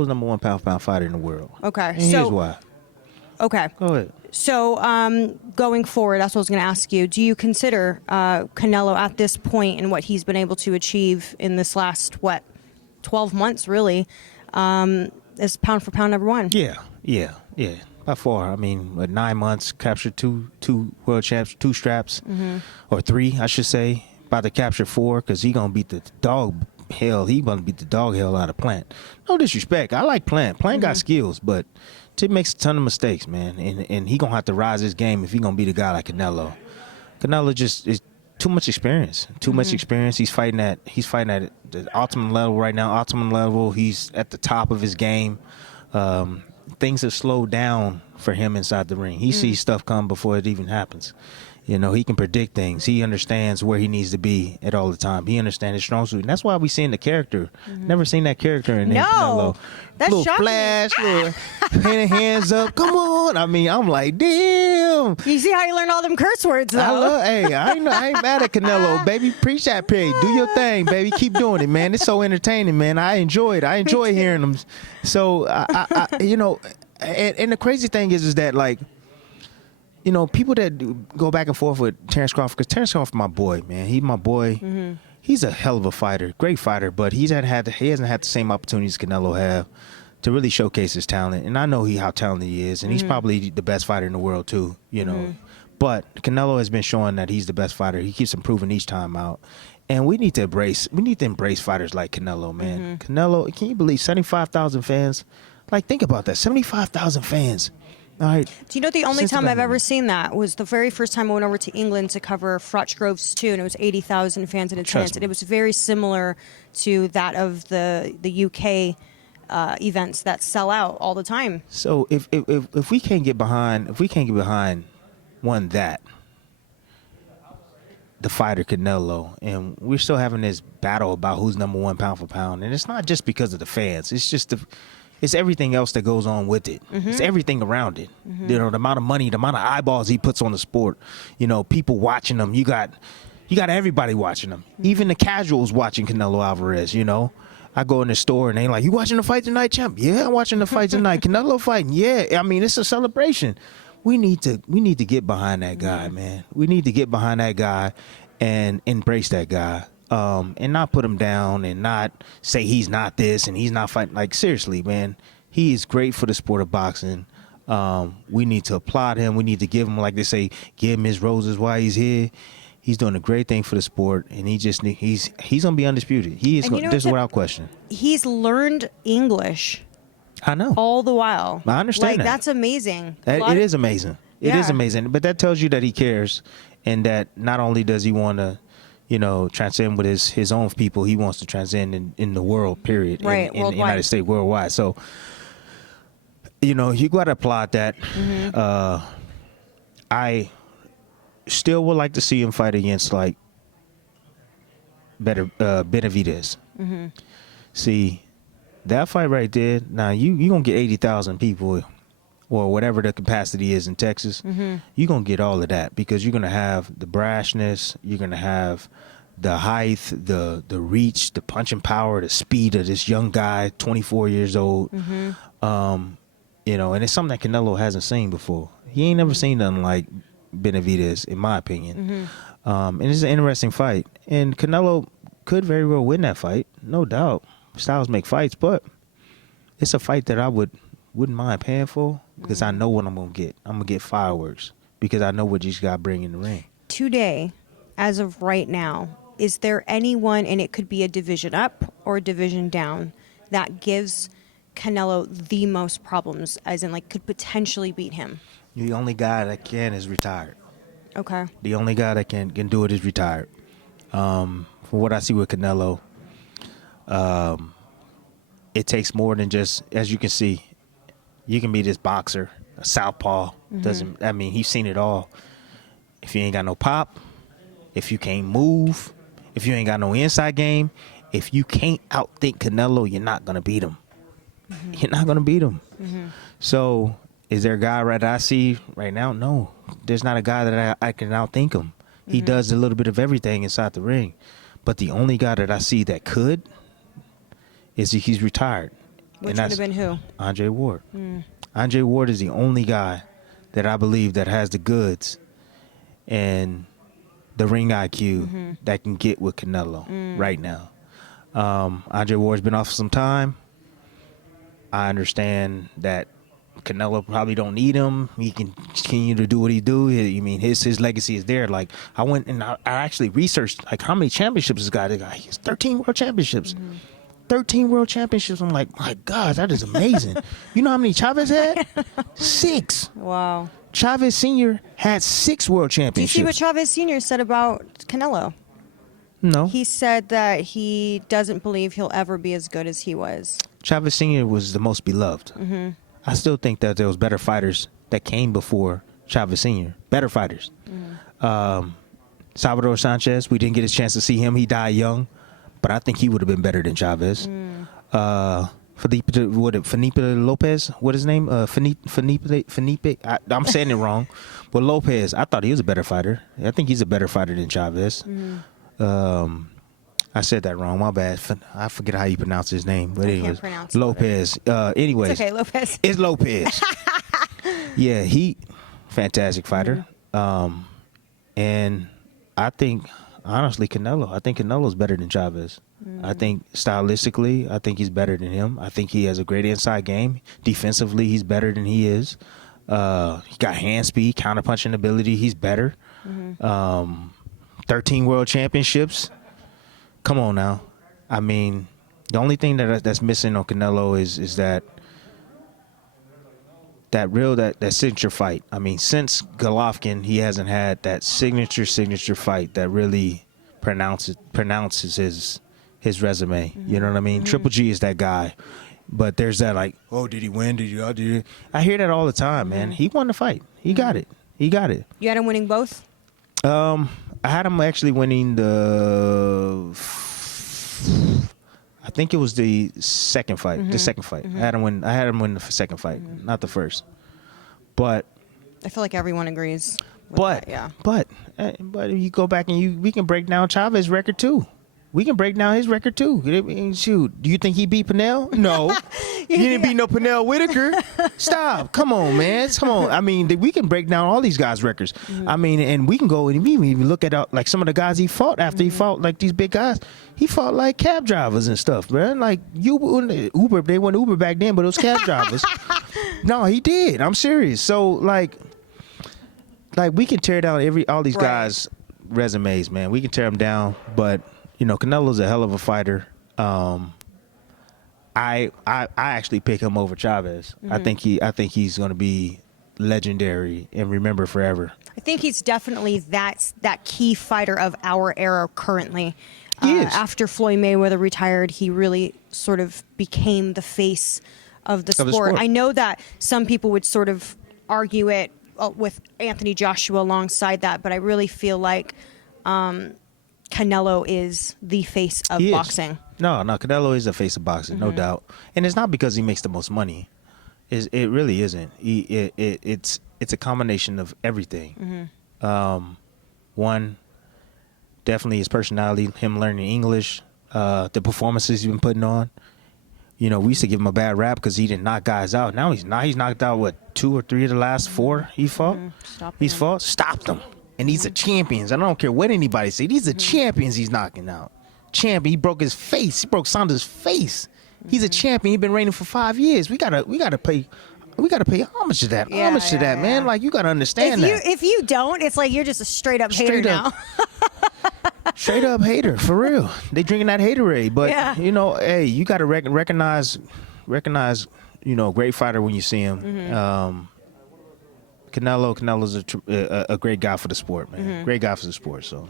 Canelo's number one pound-for-pound fighter in the world. Okay. And here's why. Okay. Go ahead. So going forward, that's what I was going to ask you. Do you consider Canelo at this point and what he's been able to achieve in this last, 12 months, really, as pound for pound number one? Yeah. By far. I mean, 9 months, captured two world champs, 2 straps, or 3, I should say. About to capture 4 because he going to beat the dog hell. He going to beat the dog hell out of Plant. No disrespect. I like Plant. Plant got skills, but Tip makes a ton of mistakes, man. And he going to have to rise his game if he going to beat a guy like Canelo. Canelo just is too much experience. Too much experience. He's fighting at the ultimate level right now. Ultimate level. He's at the top of his game. Things have slowed down for him inside the ring. He sees stuff come before it even happens. You know, he can predict things. He understands where he needs to be at all the time. He understands his strong suit. And that's why we seeing the character. Never seen that character in Canelo. That's little shocking. flash, little hands up. Come on. I mean, I'm like, damn. You see how you learn all them curse words, though? I ain't mad at Canelo, baby. Preach that pig. Do your thing, baby. Keep doing it, man. It's so entertaining, man. I enjoy it. I enjoy hearing them. So, you know, and the crazy thing is that, like, you know, people that go back and forth with Terrence Crawford, because Terrence Crawford, my boy, man. He's my boy. He's a hell of a fighter, great fighter, but he hasn't had the same opportunities Canelo have to really showcase his talent. And I know how talented he is, and he's probably the best fighter in the world too, you know. But Canelo has been showing that he's the best fighter. He keeps improving each time out. And we need to embrace fighters like Canelo, man. Canelo, can you believe 75,000 fans? Like, think about that, 75,000 fans. All right. Do you know the only time I've ever seen that was the very first time I went over to England to cover Frotch Groves 2, and it was 80,000 fans in attendance. And it was very similar to that of the UK events that sell out all the time. So if we can't get behind, the fighter Canelo, and we're still having this battle about who's number one pound for pound, and it's not just because of the fans. It's just it's everything else that goes on with it. It's everything around it. You know, the amount of money, the amount of eyeballs he puts on the sport. You know, people watching him. You got everybody watching him. Even the casuals watching Canelo Alvarez. You know, I go in the store and they like, "You watching the fight tonight, champ?" "Yeah, I'm watching the fight tonight." "Canelo fighting?" "Yeah." I mean, it's a celebration. We need to get behind that guy, man. We need to get behind that guy and embrace that guy. And not put him down and not say he's not this and he's not fighting. Like, seriously, man, he is great for the sport of boxing. We need to applaud him. We need to give him, like they say, give him his roses while he's here. He's doing a great thing for the sport, and he's gonna be undisputed. He is. This is without question. He's learned English. I know. All the while. I understand that. That's amazing. It is amazing. It is amazing. But that tells you that he cares, and that not only does he want to, you know, transcend with his own people, he wants to transcend in the world, period. Right, in the United States, worldwide. So, you know, you got to applaud that. I still would like to see him fight against, like, Benavidez. See, that fight right there, now you going to get 80,000 people or whatever the capacity is in Texas. You're going to get all of that because you're going to have the brashness, you're going to have the height, the reach, the punching power, the speed of this young guy, 24 years old. You know, and it's something that Canelo hasn't seen before. He ain't never seen nothing like Benavidez, in my opinion. And it's an interesting fight. And Canelo could very well win that fight, no doubt. Styles make fights, but it's a fight that I wouldn't mind paying for because I know what I'm going to get. I'm going to get fireworks because I know what each guy bring in the ring. Today, as of right now, is there anyone, and it could be a division up or a division down, that gives Canelo the most problems, as in, like, could potentially beat him? The only guy that can is retired. Okay. The only guy that can do it is retired. From what I see with Canelo, it takes more than just, as you can see, you can be this boxer, a southpaw. I mean, he's seen it all. If you ain't got no pop, if you can't move, if you ain't got no inside game, if you can't outthink Canelo, you're not going to beat him. You're not going to beat him. So is there a guy that I see right now? No. There's not a guy that I can outthink him. He does a little bit of everything inside the ring. But the only guy that I see that could is he's retired. Which would have been who? Andre Ward. Andre Ward is the only guy that I believe that has the goods and the ring IQ that can get with Canelo right now. Andre Ward's been off for some time. I understand that Canelo probably don't need him. He can continue to do what he do. I mean, his legacy is there. Like, I went and I actually researched like how many championships this guy got. He has 13 world championships. 13 world championships. I'm like, my God, that is amazing. You know how many Chavez had? 6. Wow. Chavez Sr. had 6 world Do you championships. see what Chavez Sr. said about Canelo? No. He said that he doesn't believe he'll ever be as good as he was. Chavez Sr. was the most beloved. I still think that there was better fighters that came before Chavez Sr. Better fighters. Salvador Sanchez, we didn't get a chance to see him. He died young. But I think he would have been better than Chavez. Felipe Lopez, what is his name? Felipe. I'm saying it wrong. But Lopez, I thought he was a better fighter. I think he's a better fighter than Chavez. I said that wrong. My bad. I forget how you pronounce his name. But it was Lopez. Anyways, It's okay, Lopez. It's Lopez. Yeah, fantastic fighter. And I think, honestly, I think Canelo's better than Chavez. I think stylistically, I think he's better than him. I think he has a great inside game. Defensively, he's better than he is. He got hand speed, counterpunching ability. He's better. 13 world championships. Come on now. I mean, the only thing that's missing on Canelo is that signature fight. I mean, since Golovkin, he hasn't had that signature fight that really pronounces his resume. You know what I mean? Triple G is that guy. But there's that like, oh, did he win? Did he? I hear that all the time, man. He won the fight. He got it. You had him winning both? I had him actually winning I think it was the second fight. The second fight. I had him win the second fight, not the first. But I feel like everyone agrees. But if you go back and we can break down Chavez's record too. We can break down his record too. I mean, shoot, do you think he beat Pernell? No, he didn't beat no Pernell Whitaker. Stop, come on, man, come on. I mean, we can break down all these guys' records. I mean, and we can go and we even look at like some of the guys he fought after he fought like these big guys. He fought like cab drivers and stuff, man. Like Uber, they weren't Uber back then, but it was cab drivers. No, he did. I'm serious. So like we can tear down all these guys' resumes, man. We can tear them down, but. You know, Canelo's a hell of a fighter. I actually pick him over Chavez. I think he's going to be legendary and remembered forever. I think he's definitely that key fighter of our era currently. He is. After Floyd Mayweather retired, he really sort of became the face of the sport. I know that some people would sort of argue it with Anthony Joshua alongside that, but I really feel like Canelo is the face of boxing. No, Canelo is the face of boxing, no doubt. And it's not because he makes the most money. It really isn't. It's a combination of everything. One, definitely his personality, him learning English, the performances he's been putting on. You know, we used to give him a bad rap because he didn't knock guys out. Now he's knocked out, what, 2 or 3 of the last 4 he fought? Stopped them. And these are champions. I don't care what anybody say. These are champions he's knocking out. Champion. He broke his face. He broke Saunders' face. He's a champion. He's been reigning for 5 years. We gotta pay homage to that. Man. Like, you gotta understand that. If you don't, it's like you're just a straight up hater now. Straight up hater, for real. They drinking that haterade. But you know, hey, you gotta recognize, you know, great fighter when you see him. Canelo's a great guy for the sport, man. Great guy for the sport. So.